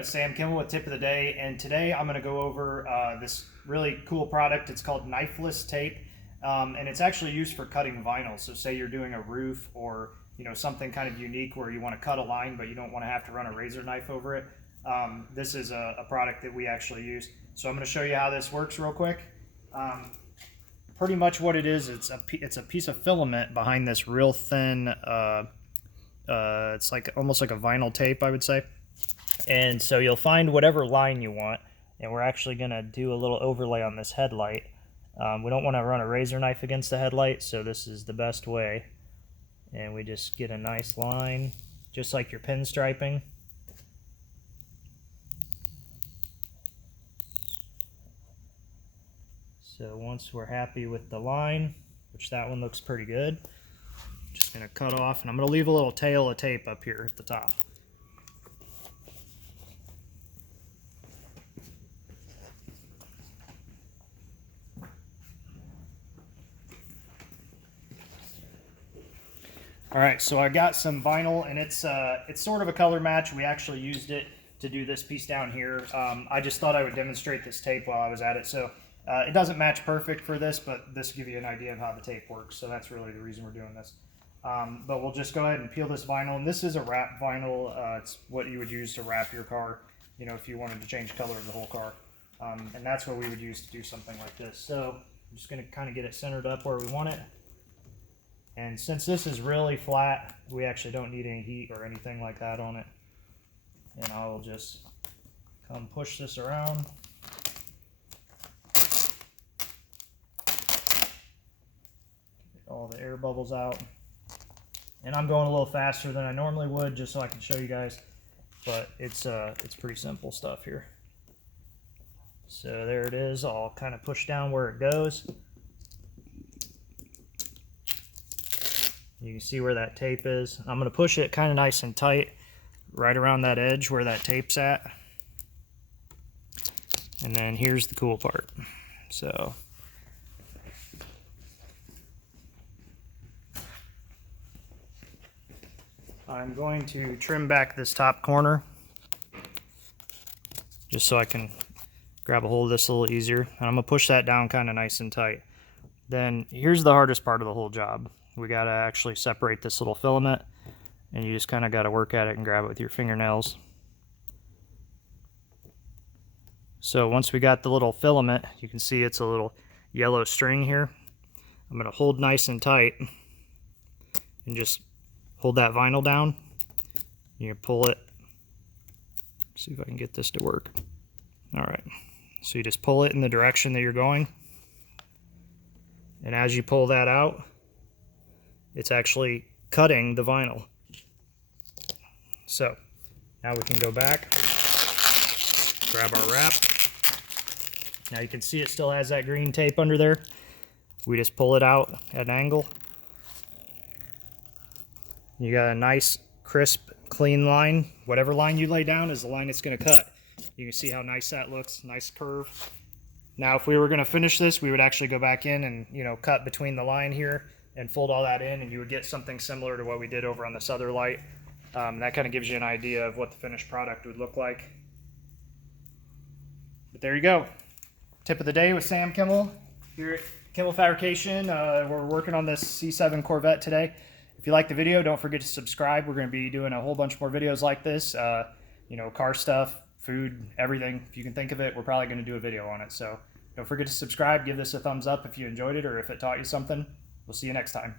It's Sam Kimmel with Tip of the Day, and today I'm going to go over this really cool product. It's called Knifeless tape, and it's actually used for cutting vinyl. So say you're doing a roof or something kind of unique where you want to cut a line but you don't want to have to run a razor knife over it. This is a product that we actually use. So I'm going to show you how this works real quick. Pretty much what it is, it's a piece of filament behind this real thin, it's like almost like a vinyl tape, I would say. And so you'll find whatever line you want, and we're actually going to do a little overlay on this headlight. We don't want to run a razor knife against the headlight, so this is the best way. And we just get a nice line, just like your pinstriping. So once we're happy with the line, which that one looks pretty good, I'm just going to cut off, and I'm going to leave a little tail of tape up here at the top. Alright, so I got some vinyl, and it's sort of a color match. We actually used it to do this piece down here. I just thought I would demonstrate this tape while I was at it. So it doesn't match perfect for this, but this will give you an idea of how the tape works. So that's really the reason we're doing this. But we'll just go ahead and peel this vinyl. And this is a wrap vinyl. It's what you would use to wrap your car, if you wanted to change color of the whole car. And that's what we would use to do something like this. So I'm just going to kind of get it centered up where we want it. And since this is really flat, we actually don't need any heat or anything like that on it. And I will just come push this around. Get all the air bubbles out. And I'm going a little faster than I normally would just so I can show you guys. But it's pretty simple stuff here. So there it is. I'll kind of push down where it goes. You can see where that tape is. I'm going to push it kind of nice and tight right around that edge where that tape's at. And then here's the cool part. So I'm going to trim back this top corner just so I can grab a hold of this a little easier. And I'm going to push that down kind of nice and tight. Then here's the hardest part of the whole job. We got to actually separate this little filament, and you just kind of got to work at it and grab it with your fingernails. So once we got the little filament, you can see it's a little yellow string here. I'm going to hold nice and tight and just hold that vinyl down. You pull it. See if I can get this to work. All right. So you just pull it in the direction that you're going. And as you pull that out, it's actually cutting the vinyl. So now we can go back, grab our wrap. Now you can see it still has that green tape under there. We just pull it out at an angle. You got a nice, crisp, clean line. Whatever line you lay down is the line it's going to cut. You can see how nice that looks, nice curve. Now if we were going to finish this, we would actually go back in and cut between the line here and fold all that in, and you would get something similar to what we did over on this other light. That kind of gives you an idea of what the finished product would look like. But there you go. Tip of the day with Sam Kimmel here at Kimmel Fabrication. We're working on this C7 Corvette today. If you like the video, don't forget to subscribe. We're going to be doing a whole bunch more videos like this. Car stuff, food, everything. If you can think of it, we're probably going to do a video on it. So don't forget to subscribe. Give this a thumbs up if you enjoyed it or if it taught you something. We'll see you next time.